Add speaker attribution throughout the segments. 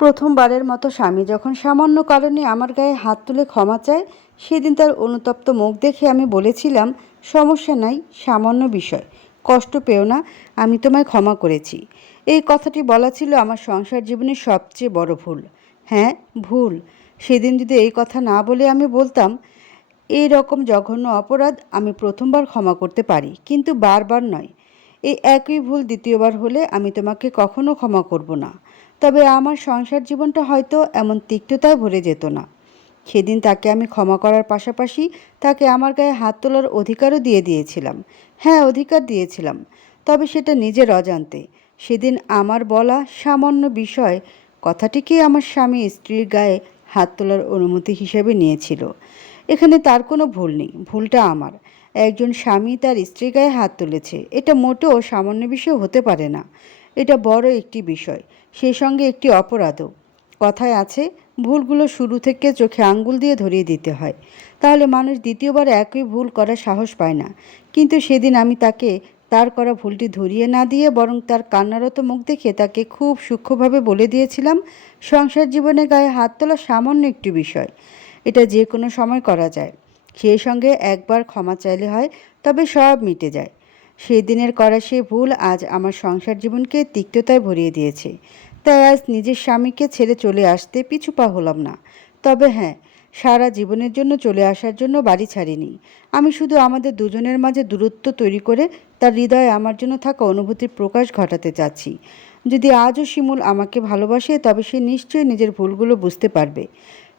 Speaker 1: প্রথমবারের মতো স্বামী যখন সামান্য কারণে আমার গায়ে হাত তুলে ক্ষমা চায়, সেদিন তার অনুতপ্ত মুখ দেখে আমি বলেছিলাম, সমস্যা নাই, সামান্য বিষয়, কষ্ট পেও না, আমি তোমায় ক্ষমা করেছি। এই কথাটি বলা ছিল আমার সংসার জীবনের সবচেয়ে বড় ভুল। হ্যাঁ ভুল। সেদিন যদি এই কথা না বলে আমি বলতাম, এই রকম জঘন্য অপরাধ আমি প্রথমবার ক্ষমা করতে পারি, কিন্তু বারবার নয়। এই একই ভুল দ্বিতীয়বার হলে আমি তোমাকে কখনো ক্ষমা করব না। তবে আমার সংসার জীবনটা হয়তো এমন তিক্ততায় ভরে যেত না। সেদিন তাকে আমি ক্ষমা করার পাশাপাশি তাকে আমার গায়ে হাত তোলার অধিকারও দিয়ে দিয়েছিলাম। হ্যাঁ অধিকার দিয়েছিলাম। তবে সেটা নিজের অজান্তে। সেদিন আমার বলা সামান্য বিষয় কথাটিকে আমার স্বামী স্ত্রীর গায়ে হাত তোলার অনুমতি হিসেবে নিয়েছিল। এখানে তার কোনো ভুল নেই। ভুলটা আমার। একজন স্বামী তার স্ত্রীর গায়ে হাত তুলেছে। এটা মোটেও সামান্য বিষয় হতে পারে না। এটা বড় একটি বিষয়। সেই সঙ্গে একটি অপরাধও। কথায় আছে, ভুলগুলো শুরু থেকে চোখে আঙ্গুল দিয়ে ধরিয়ে দিতে হয়। তাহলে মানুষ দ্বিতীয়বার একই ভুল করার সাহস পায় না। কিন্তু সেদিন আমি তাকে, তার করা ভুলটি ধরিয়ে না দিয়ে বরং তার কান্নারত মুখ দেখে তাকে খুব সূক্ষ্মভাবে বলে দিয়েছিলাম, সংসার জীবনে গায়ে হাত তোলা সামান্য একটি বিষয়। এটা যে কোনো সময় করা যায়। সেই সঙ্গে একবার ক্ষমা চাইলে হয়, তবে সব মিটে যায়। সেই দিনের করা সেই ভুল আজ আমার সংসার জীবনকে তিক্ততায় ভরিয়ে দিয়েছে। তাই আজ নিজের স্বামীকে ছেড়ে চলে আসতে পিছু পা হলাম না। তবে হ্যাঁ সারা জীবনের জন্য চলে আসার জন্য বাড়ি ছাড়িনি। আমি শুধু আমাদের দুজনের মাঝে দূরত্ব তৈরি করে তার হৃদয়ে আমার জন্য থাকা অনুভূতির প্রকাশ ঘটাতে চাচ্ছি। যদি আজও শিমুল আমাকে ভালোবাসে, তবে সে নিশ্চয়ই নিজের ভুলগুলো বুঝতে পারবে।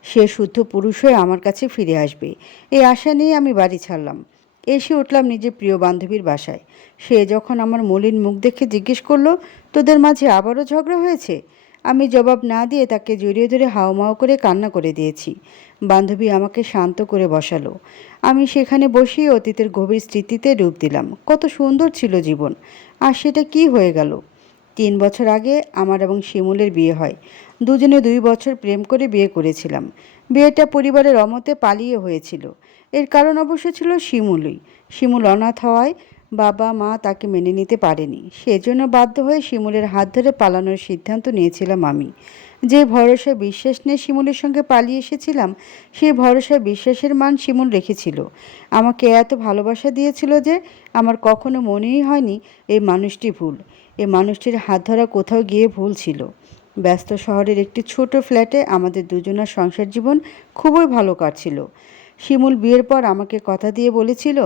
Speaker 1: সে শুদ্ধ পুরুষ হয়ে আমার কাছে ফিরে আসবে। এই আশা নিয়ে আমি বাড়ি ছাড়লাম। এসে উঠলাম নিজের প্রিয় বান্ধবীর বাসায়। সে যখন আমার মলিন মুখ দেখে জিজ্ঞেস করল, তোদের মাঝে আবারও ঝগড়া হয়েছে? আমি জবাব না দিয়ে তাকে জড়িয়ে ধরে হাওমাও করে কান্না করে দিয়েছি। বান্ধবী আমাকে শান্ত করে বসালো। আমি সেখানে বসেই অতীতের গভীর স্মৃতিতে ডুব দিলাম। কত সুন্দর ছিল জীবন। আর সেটা কি হয়ে গেল? তিন বছর আগে আমার এবং শিমুলের বিয়ে হয়। দুজনে দুই বছর প্রেম করে বিয়ে করেছিলাম। বিয়েটা পরিবারের অমতে পালিয়ে হয়েছিল। এর কারণ অবশ্য ছিল শিমুলই। শিমুল অনাথ হওয়ায় বাবা, মা তাকে মেনে নিতে পারেনি। সেজন্য বাধ্য হয়ে শিমুলের হাত ধরে পালানোর সিদ্ধান্ত নিয়েছিলাম আমি। যে ভরসা বিশ্বাস নিয়ে শিমুলের সঙ্গে পালিয়ে এসেছিলাম সেই ভরসা বিশ্বাসের মান শিমুল রেখেছিল। আমাকে এত ভালোবাসা দিয়েছিল যে আমার কখনো মনেই হয়নি এই মানুষটি ভুল। এই মানুষটির হাত ধরা কোথাও গিয়ে ভুল ছিল। ব্যস্ত শহরের একটি ছোট ফ্ল্যাটে আমাদের দুজনের সংসার জীবন খুবই ভালো কাটছিল। শিমুল বিয়ের পর আমাকে কথা দিয়ে বলেছিল,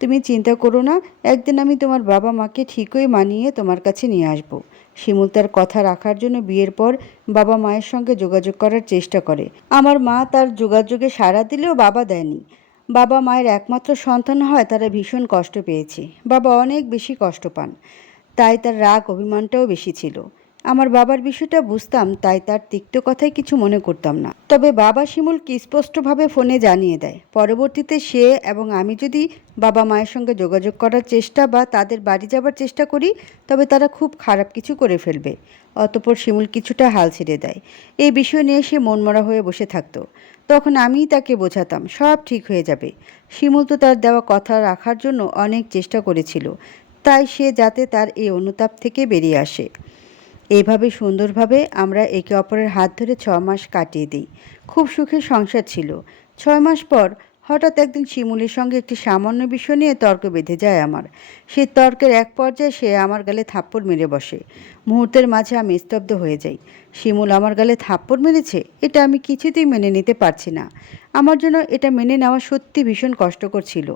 Speaker 1: তুমি চিন্তা করো না, একদিন আমি তোমার বাবা মাকে ঠিকই মানিয়ে তোমার কাছে নিয়ে আসব। শিমুল তার কথা রাখার জন্য বিয়ের পর বাবা মায়ের সঙ্গে যোগাযোগ করার চেষ্টা করে। আমার মা তার যোগাযোগে সাড়া দিলেও বাবা দেয়নি। বাবা মায়ের একমাত্র সন্তান হয় তারা ভীষণ কষ্ট পেয়েছে। বাবা অনেক বেশি কষ্ট পান। তাই তার রাগ অভিমানটাও বেশি ছিল। আমার বাবার বিষয়টা বুঝতাম, তাই তার তিক্ত কথায় কিছু মনে করতাম না। তবে বাবা শিমুলকে স্পষ্টভাবে ফোনে জানিয়ে দেয়। পরবর্তীতে সে এবং আমি যদি বাবা মায়ের সঙ্গে যোগাযোগ করার চেষ্টা বা তাদের বাড়ি যাবার চেষ্টা করি, তবে তারা খুব খারাপ কিছু করে ফেলবে। অতপর শিমুল কিছুটা হাল ছেড়ে দেয়। এই বিষয় নিয়ে সে মনমরা হয়ে বসে থাকতো। তখন আমিই তাকে বোঝাতাম, সব ঠিক হয়ে যাবে। শিমুল তো তার দেওয়া কথা রাখার জন্য অনেক চেষ্টা করেছিল। তাই সে যাতে তার এই অনুতাপ থেকে বেরিয়ে আসে। এইভাবে সুন্দরভাবে আমরা একে অপরের হাত ধরে ছ মাস কাটিয়ে দিই। খুব সুখের সংসার ছিল। ছয় মাস পর হঠাৎ একদিন শিমুলের সঙ্গে একটি সামান্য বিষয় নিয়ে তর্ক বেঁধে যায় আমার। সেই তর্কের এক পর্যায়ে সে আমার গালে থাপ্পড় মেরে বসে। মুহূর্তের মাঝে আমি স্তব্ধ হয়ে যাই। শিমুল আমার গালে থাপ্পড় মেরেছে? এটা আমি কিছুতেই মেনে নিতে পারছি না। আমার জন্য এটা মেনে নেওয়া সত্যি ভীষণ কষ্টকর ছিল।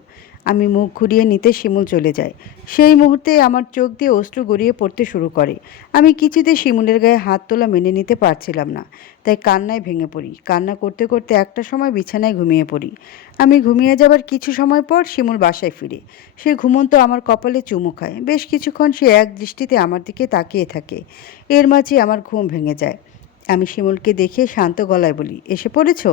Speaker 1: আমি মুখ ঘুরিয়ে নিতে শিমুল চলে যায়। সেই মুহূর্তে আমার চোখ দিয়ে অশ্রু গড়িয়ে পড়তে শুরু করে। আমি কিছুতে শিমুলের গায়ে হাত তোলা মেনে নিতে পারছিলাম না। তাই কান্নায় ভেঙে পড়ি। কান্না করতে করতে একটা সময় বিছানায় ঘুমিয়ে পড়ি। আমি ঘুমিয়ে যাবার কিছু সময় পর শিমুল বাসায় ফিরে। সে ঘুমন্ত আমার কপালে চুমু খায়। বেশ কিছুক্ষণ সে এক দৃষ্টিতে আমার দিকে তাকিয়ে থাকে। এর মাঝে আমার ঘুম ভেঙে যায়। আমি শিমুলকে দেখে শান্ত গলায় বলি, এসে পড়েছ?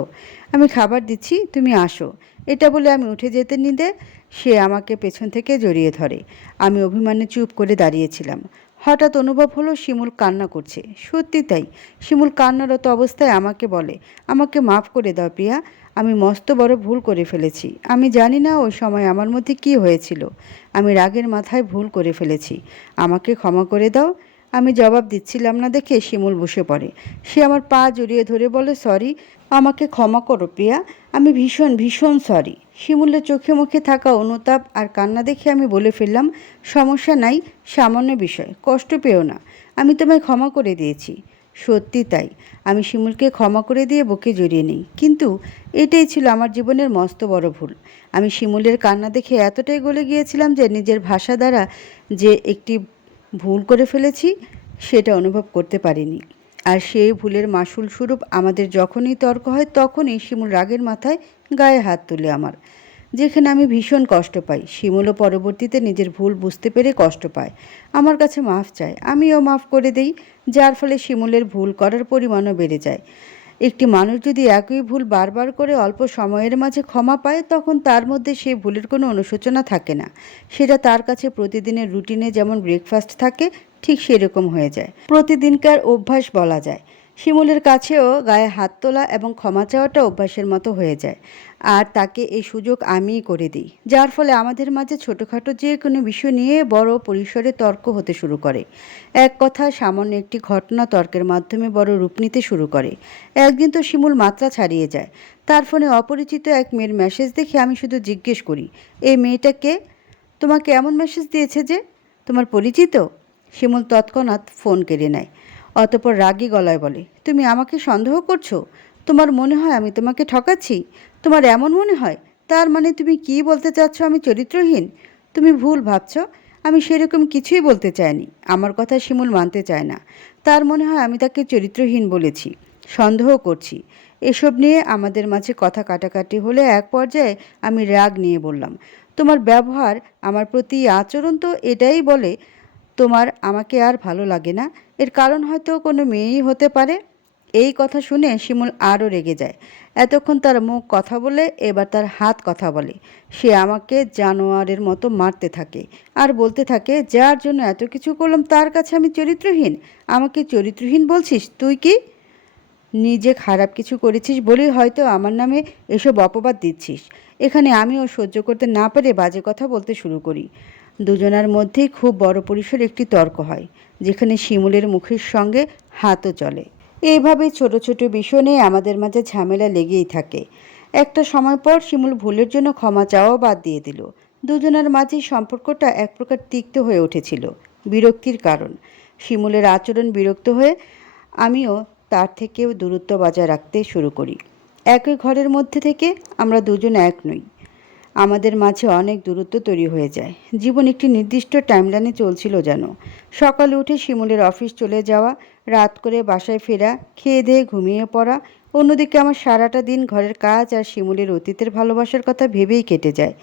Speaker 1: আমি খাবার দিচ্ছি, তুমি আসো। এটা বলে আমি উঠে যেতে নিতে সে আমাকে পেছন থেকে জড়িয়ে ধরে। আমি অভিমানে চুপ করে দাঁড়িয়েছিলাম। হঠাৎ অনুভব হলো শিমুল কান্না করছে। সত্যি তাই। শিমুল কান্নারত অবস্থায় আমাকে বলে, আমাকে মাফ করে দাও প্রিয়া। আমি মস্ত বড় ভুল করে ফেলেছি। আমি জানি না ওই সময় আমার মধ্যে কি হয়েছিল। আমি রাগের মাথায় ভুল করে ফেলেছি। আমাকে ক্ষমা করে দাও। আমি জবাব দিচ্ছিলাম না দেখে শিমুল বসে পড়ে। সে আমার পা জড়িয়ে ধরে বলে, সরি, আমাকে ক্ষমা করো প্রিয়া। আমি ভীষণ ভীষণ সরি। শিমুলের চোখে মুখে থাকা অনুতাপ আর কান্না দেখে আমি বলে ফেললাম, সমস্যা নাই, সামান্য বিষয়, কষ্ট পেও না। আমি তোমায় ক্ষমা করে দিয়েছি। সত্যি তাই। আমি শিমুলকে ক্ষমা করে দিয়ে বুকে জড়িয়ে নিই। কিন্তু এটাই ছিল আমার জীবনের মস্ত বড় ভুল। আমি শিমুলের কান্না দেখে এতটাই গলে গিয়েছিলাম যে নিজের ভাষা দ্বারা যে একটি ভুল করে ফেলেছি, সেটা অনুভব করতে পারিনি। আর সেই ভুলের মাসুল স্বরূপ আমাদের যখনই তর্ক হয়, তখনই শিমুল রাগের মাথায় গায়ে হাত তুলে আমার। যেখানে আমি ভীষণ কষ্ট পাই, শিমুলও পরবর্তীতে নিজের ভুল বুঝতে পেরে কষ্ট পায়। আমার কাছে মাফ চায়, আমিও মাফ করে দেই, যার ফলে শিমুলের ভুল করার পরিমাণও বেড়ে যায়। একটি মানুষ যদি একই ভুল বারবার করে অল্প সময়ের মাঝে ক্ষমা পায়, তখন তার মধ্যে সেই ভুলের কোনো অনুশোচনা থাকে না। সেটা তার কাছে প্রতিদিনের রুটিনে যেমন ব্রেকফাস্ট থাকে, ঠিক সেরকম হয়ে যায়। প্রতিদিনকার অভ্যাস বলা যায়। শিমুলের কাছেও গায়ে হাত তোলা এবং ক্ষমা চাওয়াটা অভ্যাসের মতো হয়ে যায়। আর তাকে এই সুযোগ আমিই করে দিই। যার ফলে আমাদের মাঝে ছোটোখাটো যে কোনো বিষয় নিয়ে বড় পরিসরে তর্ক হতে শুরু করে। এক কথা, সামান্য একটি ঘটনা তর্কের মাধ্যমে বড় রূপ নিতে শুরু করে। একদিন তো শিমুল মাত্রা ছাড়িয়ে যায়। তার ফোনে অপরিচিত এক মেয়ের মেসেজ দেখে আমি শুধু জিজ্ঞেস করি, এই মেয়েটাকে তোমাকে এমন মেসেজ দিয়েছে যে, তোমার পরিচিত? শিমুল তৎক্ষণাৎ ফোন কেড়ে নেয়। অতপর রাগী গলায় বলে, তুমি আমাকে সন্দেহ করছ? তোমার মনে হয় আমি তোমাকে ঠকাচ্ছি? তোমার এমন মনে হয়? তার মানে তুমি কি বলতে চাচ্ছ আমি চরিত্রহীন? তুমি ভুল ভাবছ? আমি সেরকম কিছুই বলতে চাইনি। আমার কথা শিমুল মানতে চায় না। তার মনে হয় আমি তাকে চরিত্রহীন বলেছি, সন্দেহ করছি। এসব নিয়ে আমাদের মাঝে কথা কাটাকাটি হলে এক পর্যায়ে আমি রাগ নিয়ে বললাম, তোমার ব্যবহার আমার প্রতি আচরণ তো এটাই বলে তোমার আমাকে আর ভালো লাগে না। এর কারণ হয়তো কোনো মেয়েই হতে পারে। এই কথা শুনে শিমুল আরও রেগে যায়। এতক্ষণ তার মুখ কথা বলে, এবার তার হাত কথা বলে। সে আমাকে জানোয়ারের মতো মারতে থাকে আর বলতে থাকে, যার জন্য এত কিছু করলাম তার কাছে আমি চরিত্রহীন। আমাকে চরিত্রহীন বলছিস তুই কি? নিজে খারাপ কিছু করেছিস বলেই হয়তো আমার নামে এসব অপবাদ দিচ্ছিস। এখানে আমিও সহ্য করতে না পেরে বাজে কথা বলতে শুরু করি। দুজনার মধ্যেই খুব বড় পরিসর একটি তর্ক হয়, যেখানে শিমুলের মুখের সঙ্গে হাতও চলে। এইভাবে ছোট ছোট বিষয় নিয়ে আমাদের মাঝে ঝামেলা লেগেই থাকে। একটা সময় পর শিমুল ভুলের জন্য ক্ষমা চাওয়াও বাদ দিয়ে দিল। দুজনের মাঝে সম্পর্কটা এক প্রকার তিক্ত হয়ে উঠেছিল, বিরক্তির কারণ। শিমুলের আচরণ বিরক্ত হয়ে আমিও তার থেকেও দূরত্ব বজায় রাখতে শুরু করি। একই ঘরের মধ্যে থেকে আমরা দুজন এক নই। আমাদের মাঝে অনেক দূরত্ব তৈরি হয়ে যায়। জীবন একটি নির্দিষ্ট টাইমলাইনে চলছিল যেন। সকালে উঠে শিমুলের অফিস চলে যাওয়া, রাত করে বাসায় ফেরা, খেয়ে দিয়ে ঘুমিয়ে পড়া, অন্যদিকে আমার সারাটা দিন ঘরের কাজ আর শিমুলের অতীতের ভালোবাসার কথা ভেবেই কেটে যায়।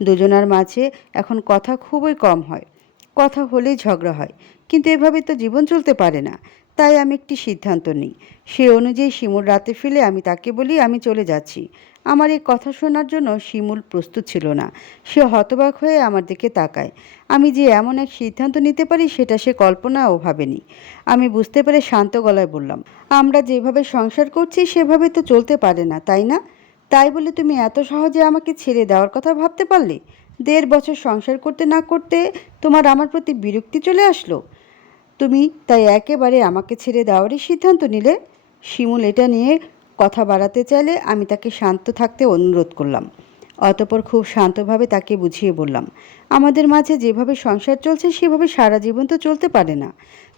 Speaker 1: দুজনার মাঝে এখন কথা খুবই কম হয়। কথা হলেই ঝগড়া হয়, কিন্তু এভাবে তো জীবন চলতে পারে না। তাই আমি একটি সিদ্ধান্ত নিই। সে অনুযায়ী শিমুল রাতে ফিরে আমি তাকে বলি, আমি চলে যাচ্ছি। আমার এই কথা শোনার জন্য শিমুল প্রস্তুত ছিল না। সে হতবাক হয়ে আমার দিকে তাকায়। আমি যে এমন এক সিদ্ধান্ত নিতে পারি, সেটা সে কল্পনা কল্পনাও ভাবেনি। আমি বুঝতে পেরে শান্ত গলায় বললাম, আমরা যেভাবে সংসার করছি, সেভাবে তো চলতে পারে না, তাই না? তাই বলে তুমি এত সহজে আমাকে ছেড়ে দেওয়ার কথা ভাবতে পারলে? দেড় বছর সংসার করতে না করতে তোমার আমার প্রতি বিরক্তি চলে আসলো? তুমি তাই একেবারে আমাকে ছেড়ে দেওয়ারই সিদ্ধান্ত নিলে? শিমুল এটা নিয়ে কথা বাড়াতে চাইলে আমি তাকে শান্ত থাকতে অনুরোধ করলাম। অতপর খুব শান্তভাবে তাকে বুঝিয়ে বললাম, আমাদের মাঝে যেভাবে সংসার চলছে, সেভাবে সারা জীবন তো চলতে পারে না।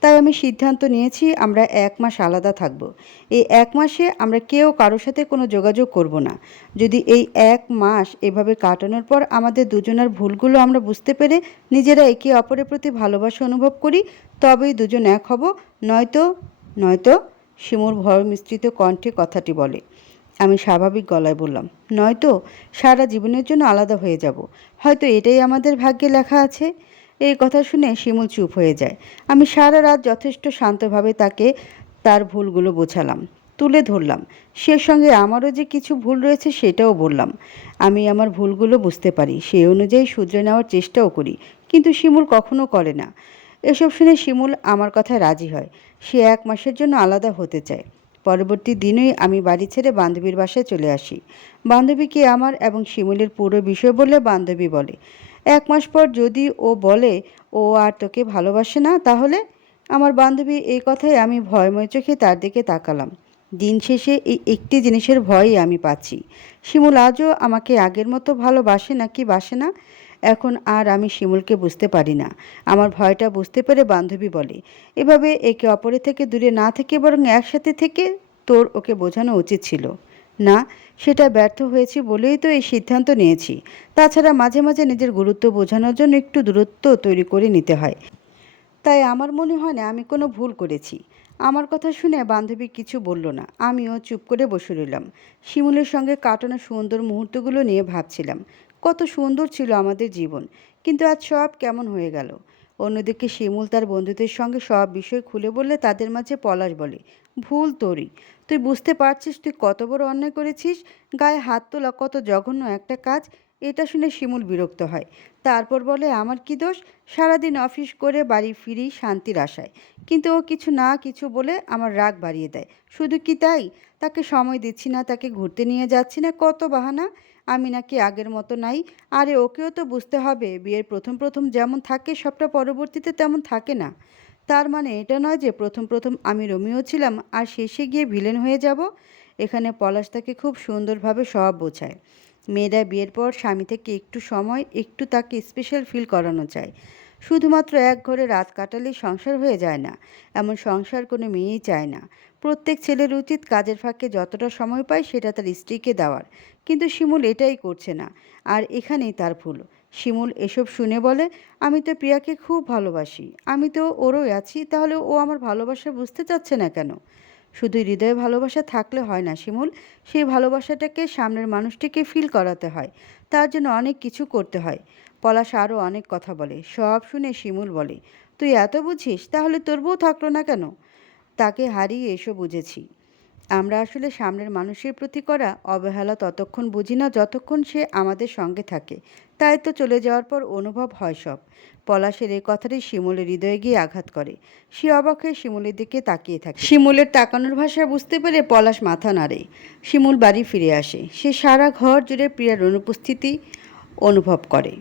Speaker 1: তাই আমি সিদ্ধান্ত নিয়েছি আমরা এক মাস আলাদা থাকব। এই এক মাসে আমরা কেউ কারোর সাথে কোনো যোগাযোগ করব না। যদি এই এক মাস এভাবে কাটানোর পর আমাদের দুজনের ভুলগুলো আমরা বুঝতে পেরে নিজেরা একে অপরের প্রতি ভালোবাসা অনুভব করি, তবেই দুজন এক হব। নয়তো নয়তো, শিমুর ভয় মিশ্রিত কণ্ঠে কথাটি বলে। আমি স্বাভাবিক গলায় বললাম, নয়তো, সারা জীবনের জন্য আলাদা হয়ে যাব। হয়তো এটাই আমাদের ভাগ্যে লেখা আছে? এই কথা শুনে শিমুল চুপ হয়ে যায়। আমি সারা রাত যথেষ্ট শান্তভাবে তাকে তার ভুলগুলো বোঝালাম, তুলে ধরলাম। সে সঙ্গে আমারও যে কিছু ভুল রয়েছে সেটাও বললাম। আমি আমার ভুলগুলো বুঝতে পারি, সেই অনুযায়ী শুধরে নেওয়ার চেষ্টাও করি, কিন্তু শিমুল কখনো করে না। এসব শুনে শিমুল আমার কথায় রাজি হয়। সে এক মাসের জন্য আলাদা হতে চায়। পরবর্তী দিনই আমি বাড়ি ছেড়ে বান্ধবীর বাসায় চলে আসি। বান্ধবীকে আমার এবং শিমুলের পুরো বিষয় বলে বান্ধবী বলে। এক মাস পর যদি ও বলে, ও আর তোকে ভালোবাসে না, তাহলে? আমার বান্ধবী এই কথায় আমি ভয়ময় চোখে তার দিকে তাকালাম। দিন শেষে এই একটি জিনিসের ভয়ই আমি পাচ্ছি। শিমুল আজও আমাকে আগের মতো ভালোবাসে নাকি বাসে না? এখন আর আমি শিমুলকে বুঝতে পারি না। আমার ভয়টা বুঝতে পেরে বান্ধবী বলে, এভাবে একে অপরের থেকে দূরে না থেকে বরং একসাথে থেকে তোর ওকে বোঝানো উচিত ছিল। না, সেটা ব্যর্থ হয়েছি বলেই তো এই সিদ্ধান্ত নিয়েছি। তাছাড়া মাঝে মাঝে নিজের গুরুত্ব বোঝানোর জন্য একটু দূরত্ব তৈরি করে নিতে হয়। তাই আমার মনে হয় না আমি কোনো ভুল করেছি। আমার কথা শুনে বান্ধবী কিছু বলল না। আমিও চুপ করে বসে রইলাম। শিমুলের সঙ্গে কাটানো সুন্দর মুহূর্তগুলো নিয়ে ভাবছিলাম। কত সুন্দর ছিল আমাদের জীবন। কিন্তু আজ সব কেমন হয়ে গেল। অন্যদিকে শিমুল তার বন্ধুদের সঙ্গে সব বিষয় খুলে বললে তাদের মাঝে পলাশ বলে, ভুল তোরই। তুই বুঝতে পারছিস তুই কত বড় অন্যায় করেছিস? গায়ে হাত তোলা কত জঘন্য একটা কাজ, এটা শুনে শিমুল বিরক্ত হয়। তারপর বলে, আমার কি দোষ? সারাদিন অফিস করে বাড়ি ফিরি শান্তির আশায়। কিন্তু ও কিছু না কিছু বলে আমার রাগ বাড়িয়ে দেয়। শুধু কি তাই? তাকে সময় দিচ্ছি না, তাকে ঘুরতে নিয়ে যাচ্ছি না, কত বাহানা। আমি নাকি আগের মতো নাই। আরে, ওকেও তো বুঝতে হবে, বিয়ের প্রথম প্রথম যেমন থাকে, সবটা পরবর্তীতে তেমন থাকে না। তার মানে এটা নয় যে প্রথম প্রথম আমি রোমিও ছিলাম আর শেষে গিয়ে ভিলেন হয়ে যাব? এখানে পলাশ তাকে খুব সুন্দরভাবে সব বোঝায়। মেয়েরা বিয়ের পর স্বামী থেকে একটু সময়, একটু তাকে স্পেশাল ফিল করানো চায়। শুধুমাত্র এক ঘরে রাত কাটালেই সংসার হয়ে যায় না। এমন সংসার কোনো মেয়েই চায় না। প্রত্যেক ছেলের উচিত কাজের ফাঁকে যতটা সময় পায় সেটা তার স্ত্রীকে দেওয়ার। কিন্তু শিমুল এটাই করছে না। আর এখানেই তার ভুল। শিমুল এসব শুনে বলে, আমি তো প্রিয়াকে খুব ভালোবাসি। আমি তো ওরও আছি, তাহলে ও আমার ভালোবাসা বুঝতে চাচ্ছে না কেন? শুধু হৃদয়ে ভালোবাসা থাকলে হয় না শিমুল। সেই ভালোবাসাটাকে সামনের মানুষটিকে ফিল করাতে হয়। তার জন্য অনেক কিছু করতে হয়। পলাশ আরও অনেক কথা বলে, সব শুনে শিমুল বলে, তুই এত বুঝিস? তাহলে তোর বউ থাকল না কেন? তাকে হারিয়ে এসো বুঝেছি। আমরা আসলে সামনের মানুষের প্রতি করা অবহেলা ততক্ষণ বুঝি না যতক্ষণ সে আমাদের সঙ্গে থাকে। তাই তো চলে যাওয়ার পর অনুভব হয় সব। পলাশের এই কথাটি শিমুলের হৃদয়ে গিয়ে আঘাত করে। সে অবাক হয়ে শিমুলের দিকে তাকিয়ে থাকে। শিমুলের তাকানোর ভাষা বুঝতে পেরে পলাশ মাথা নাড়ে। শিমুল বাড়ি ফিরে আসে। সে সারা ঘর জুড়ে প্রিয়ার অনুপস্থিতি অনুভব করে।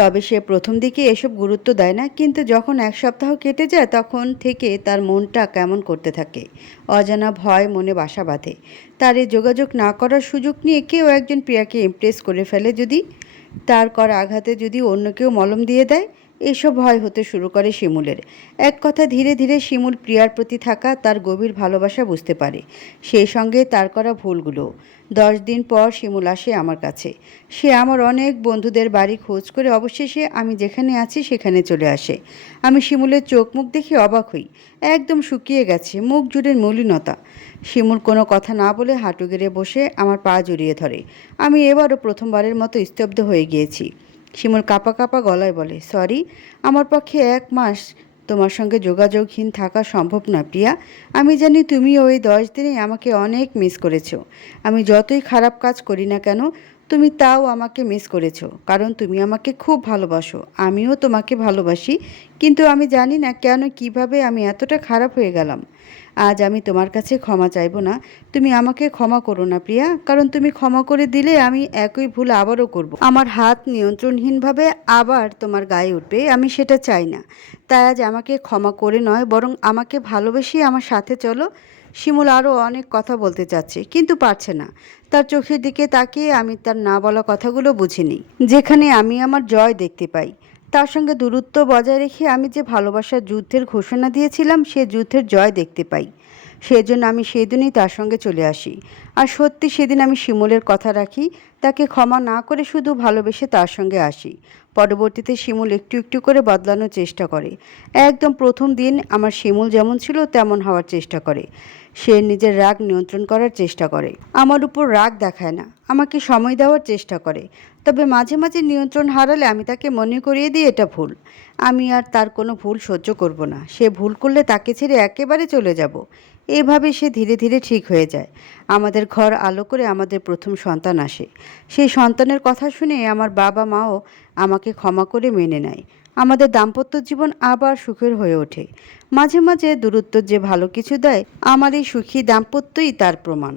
Speaker 1: তবে সে প্রথম দিকে এসব গুরুত্ব দেয় না, কিন্তু যখন এক সপ্তাহ কেটে যায় তখন থেকে তার মনটা কেমন করতে থাকে। অজানা ভয় মনে বাসা বাঁধে। তার এই যোগাযোগ না করার সুযোগ নিয়ে কেউ একজন প্রিয়াকে ইমপ্রেস করে ফেলে যদি, তার করা আঘাতে যদি অন্য কেউ মলম দিয়ে দেয় এসব ভয় হতে শুরু করে শিমুলের। এক কথা ধীরে ধীরে শিমুল প্রিয়ার প্রতি থাকা তার গভীর ভালোবাসা বুঝতে পারে। সেই সঙ্গে তার করা ভুলগুলো। দশ দিন পর শিমুল আসে আমার কাছে। সে আমার অনেক বন্ধুদের বাড়ি খোঁজ করে অবশেষে আমি যেখানে আছি সেখানে চলে আসে। আমি শিমুলের চোখ মুখ দেখে অবাক হই। একদম শুকিয়ে গেছে, মুখ জুড়ে মলিনতা। শিমুল কোনো কথা না বলে হাঁটু গেড়ে বসে আমার পা জড়িয়ে ধরে। আমি এবারও প্রথমবারের মতো স্তব্ধ হয়ে গিয়েছি। শিমুল কাপা কাপা গলায় বলে, সরি, আমার পক্ষে এক মাস তোমার সঙ্গে যোগাযোগহীন থাকা সম্ভব না, প্রিয়া। আমি জানি তুমি ওই দশ দিনে আমাকে অনেক মিস করেছ। আমি যতই খারাপ কাজ করি না কেন তুমি তাও আমাকে মিস করেছ। কারণ তুমি আমাকে খুব ভালোবাসো। আমিও তোমাকে ভালোবাসি। কিন্তু আমি জানি না কেন, কীভাবে আমি এতটা খারাপ হয়ে গেলাম। আজ আমি তোমার কাছে ক্ষমা চাইব না। তুমি আমাকে ক্ষমা করো না, প্রিয়া। কারণ তুমি ক্ষমা করে দিলে আমি একই ভুল আবারও করব। আমার হাত নিয়ন্ত্রণহীনভাবে আবার তোমার গায়ে উঠবে, আমি সেটা চাই না। তাই আজ আমাকে ক্ষমা করে নয়, বরং আমাকে ভালোবেসে আমার সাথে চলো। শিমুল আরও অনেক কথা বলতে চাচ্ছে, কিন্তু পারছে না। তার চোখের দিকে তাকিয়ে আমি তার না বলা কথাগুলো বুঝিনি, যেখানে আমি আমার জয় দেখতে পাই। তার সঙ্গে দূরত্ব বজায় রেখে আমি যে ভালোবাসার যুদ্ধের ঘোষণা দিয়েছিলাম, সে যুদ্ধের জয় দেখতে পাই। সেজন্য আমি সেদিনই তার সঙ্গে চলে আসি। আর সত্যি সেদিন আমি শিমুলের কথা রাখি তাকে ক্ষমা না করে শুধু ভালোবেসে তার সঙ্গে আসি। পরবর্তীতে শিমুল একটু একটু করে বদলানোর চেষ্টা করে। একদম প্রথম দিন আমার শিমুল যেমন ছিল তেমন হওয়ার চেষ্টা করে। সে নিজের রাগ নিয়ন্ত্রণ করার চেষ্টা করে। আমার উপর রাগ দেখায় না। আমাকে সময় দেওয়ার চেষ্টা করে। তবে মাঝে মাঝে নিয়ন্ত্রণ হারালে আমি তাকে মনে করিয়ে দিই এটা ভুল। আমি আর তার কোনো ভুল সহ্য করব না। সে ভুল করলে তাকে ছেড়ে একেবারে চলে যাব। এভাবে সে ধীরে ধীরে ঠিক হয়ে যায়। আমাদের ঘর আলো করে আমাদের প্রথম সন্তান আসে। সেই সন্তানের কথা শুনে আমার বাবা মাও আমাকে ক্ষমা করে মেনে নেয়। আমাদের দাম্পত্য জীবন আবার সুখের হয়ে ওঠে। মাঝে মাঝে দূরত্ব যে ভালো কিছু দেয়, আমার এই সুখী দাম্পত্যই তার প্রমাণ।